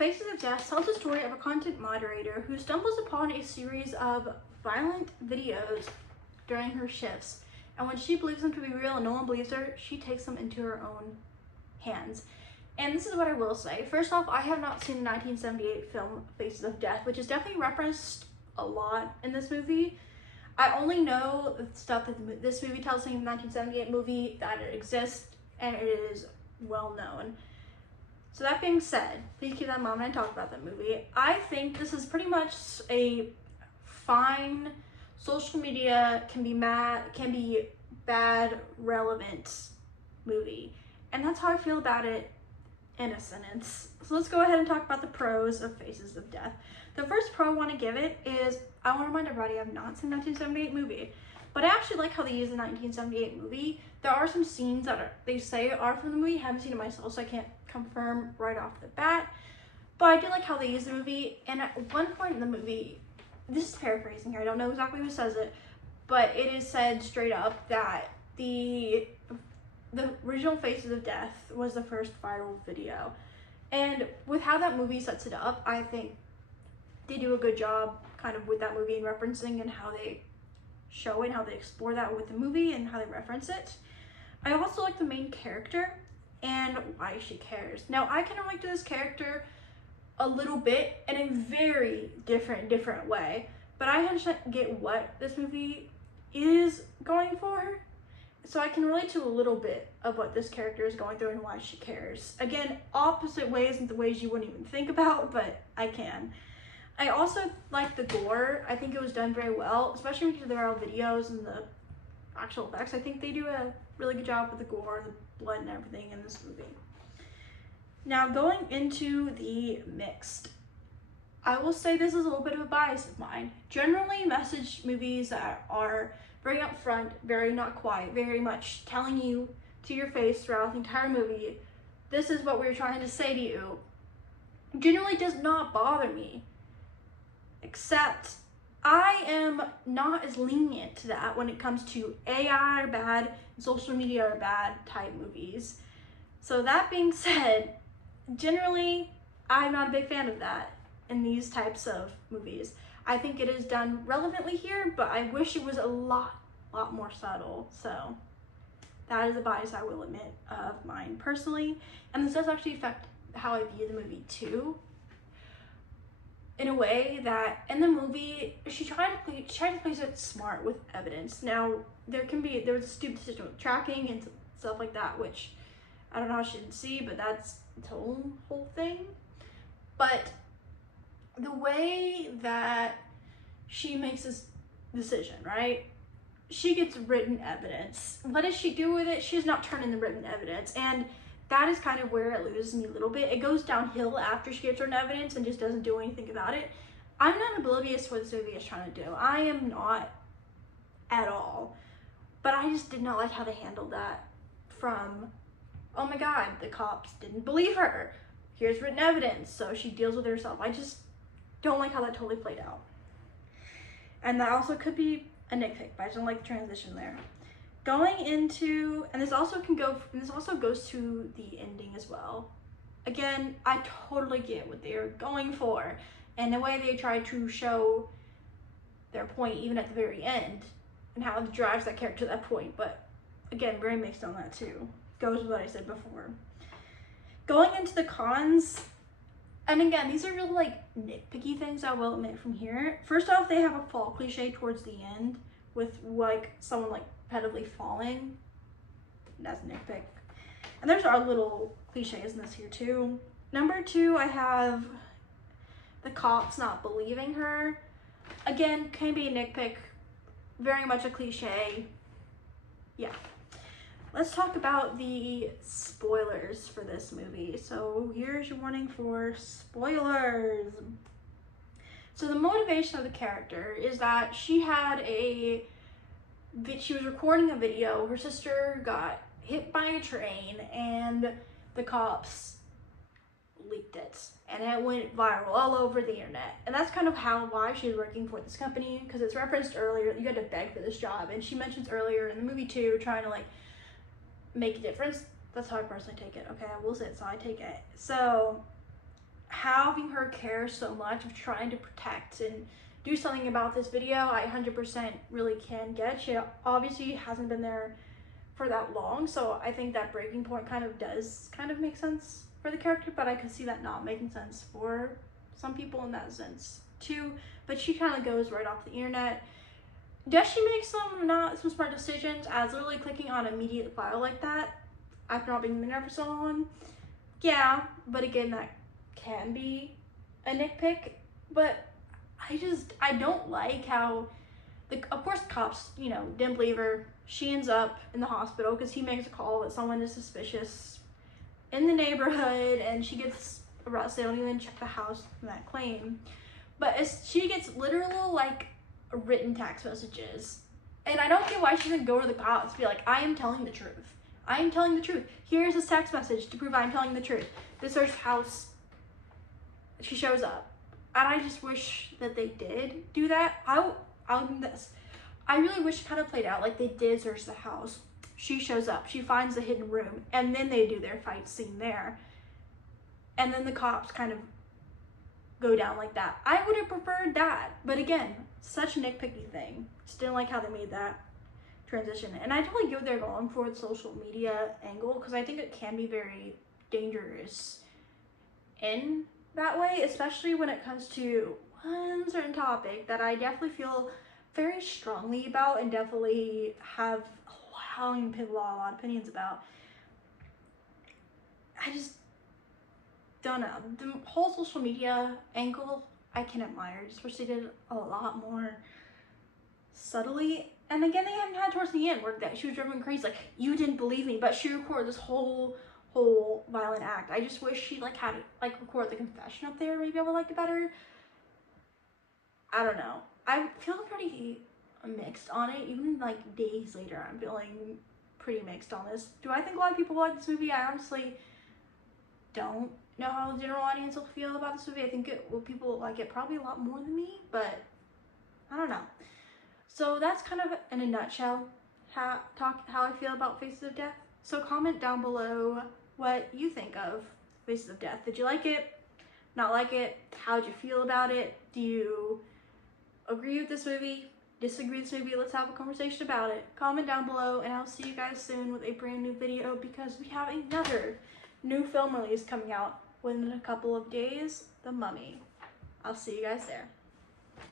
Faces of Death tells the story of a content moderator who stumbles upon a series of violent videos during her shifts. And when she believes them to be real and no one believes her, she takes them into her own hands. And this is what I will say. First off, I have not seen the 1978 film Faces of Death, which is definitely referenced a lot in this movie. I only know the stuff that this movie tells me in the 1978 movie, that it exists and it is well known. So that being said, please keep that in mind when I talk about that movie. I think this is pretty much a fine social media can be bad, relevant movie. And that's how I feel about it in a sentence. So let's go ahead and talk about the pros of Faces of Death. The first pro I want to give it is, I want to remind everybody I've not seen the 1978 movie, but I actually like how they use the 1978 movie. There are some scenes that they say are from the movie. I haven't seen it myself, so I can't confirm right off the bat. But I do like how they use the movie, and at one point in the movie, this is paraphrasing here, I don't know exactly who says it, but it is said straight up that the original Faces of Death was the first viral video. And with how that movie sets it up, I think they do a good job kind of with that movie and referencing and how they show it, how they explore that with the movie and how they reference it. I also like the main character and why she cares. Now, I can relate to this character a little bit in a very different way, but I get what this movie is going for. So I can relate to a little bit of what this character is going through and why she cares. Again, opposite ways and the ways you wouldn't even think about, but I can. I also like the gore. I think it was done very well, especially because there are videos and the actual effects. I think they do a really good job with the gore, the blood and everything in this movie. Now, going into the mixed, I will say this is a little bit of a bias of mine. Generally, message movies that are very upfront, very not quiet, very much telling you to your face throughout the entire movie, this is what we're trying to say to you, generally does not bother me. Except I am not as lenient to that when it comes to AI are bad and social media are bad type movies. So that being said, generally I'm not a big fan of that in these types of movies. I think it is done relevantly here, but I wish it was a lot more subtle. So that is a bias I will admit of mine personally. And this does actually affect how I view the movie too. In a way that in the movie, she tried to place it smart with evidence. Now, there was a stupid decision with tracking and stuff like that, which I don't know how she didn't see, but that's the whole thing. But the way that she makes this decision, right? She gets written evidence. What does she do with it? She does not turn in the written evidence. And that is kind of where it loses me a little bit. It goes downhill after she gets written evidence and just doesn't do anything about it. I'm not oblivious to what this movie is trying to do. I am not at all. But I just did not like how they handled that from, oh my God, the cops didn't believe her. Here's written evidence, so she deals with it herself. I just don't like how that totally played out. And that also could be a nitpick, but I just don't like the transition there. Going into, and this also goes to the ending as well. Again, I totally get what they're going for and the way they try to show their point even at the very end and how it drives that character to that point. But again, very mixed on that too. Goes with what I said before. Going into the cons, and again, these are really like nitpicky things I will admit from here. First off, they have a fall cliche towards the end with like someone like repetitively falling. That's a nitpick. And there's our little cliches in this here too. Number two, I have the cops not believing her. Again, can be a nitpick, very much a cliche. Yeah. Let's talk about the spoilers for this movie. So here's your warning for spoilers. So the motivation of the character is that she was recording a video. Her sister got hit by a train and the cops leaked it and it went viral all over the internet. And that's kind of why she's working for this company, because it's referenced earlier you had to beg for this job, and she mentions earlier in the movie too, trying to like make a difference. That's how I personally take it. Okay, I will say it, so I take it. So having her care so much of trying to protect and do something about this video, I 100% really can get. She obviously hasn't been there for that long, so I think that breaking point does make sense for the character, but I could see that not making sense for some people in that sense too. But she kind of goes right off the internet. Does she make some smart decisions, as literally clicking on immediate file like that after not being in there for so long? Yeah, but again, that can be a nitpick. But I don't like how, of course, cops, didn't believe her. She ends up in the hospital because he makes a call that someone is suspicious in the neighborhood, and she gets arrested. They don't even check the house from that claim. But she gets literal, written text messages. And I don't get why she doesn't go to the cops and be like, I am telling the truth. I am telling the truth. Here's this text message to prove I'm telling the truth. This search house, she shows up. And I just wish that they did do that. I'll do this. I really wish it kind of played out like they did search the house. She shows up, she finds the hidden room, and then they do their fight scene there. And then the cops kind of go down like that. I would have preferred that. But again, such a nitpicky thing. Just didn't like how they made that transition. And I totally get what they're going for the social media angle, because I think it can be very dangerous in that way, especially when it comes to one certain topic that I definitely feel very strongly about and definitely have a lot of opinions about. I just don't know. The whole social media angle I can admire. Just wish they did a lot more subtly. And again, they haven't had towards the end where that she was driven crazy, like, you didn't believe me, but she recorded this whole violent act. I just wish she had record the confession up there. Maybe I would like it better. I don't know. I feel pretty mixed on it. Even days later, I'm feeling pretty mixed on this. Do I think a lot of people like this movie? I honestly don't know how the general audience will feel about this movie. I think people like it probably a lot more than me, but I don't know. So that's kind of in a nutshell how I feel about Faces of Death. So comment down below what you think of Faces of Death. Did you like it? Not like it? How'd you feel about it? Do you agree with this movie? Disagree with this movie? Let's have a conversation about it. Comment down below, and I'll see you guys soon with a brand new video, because we have another new film release coming out within a couple of days, The Mummy. I'll see you guys there.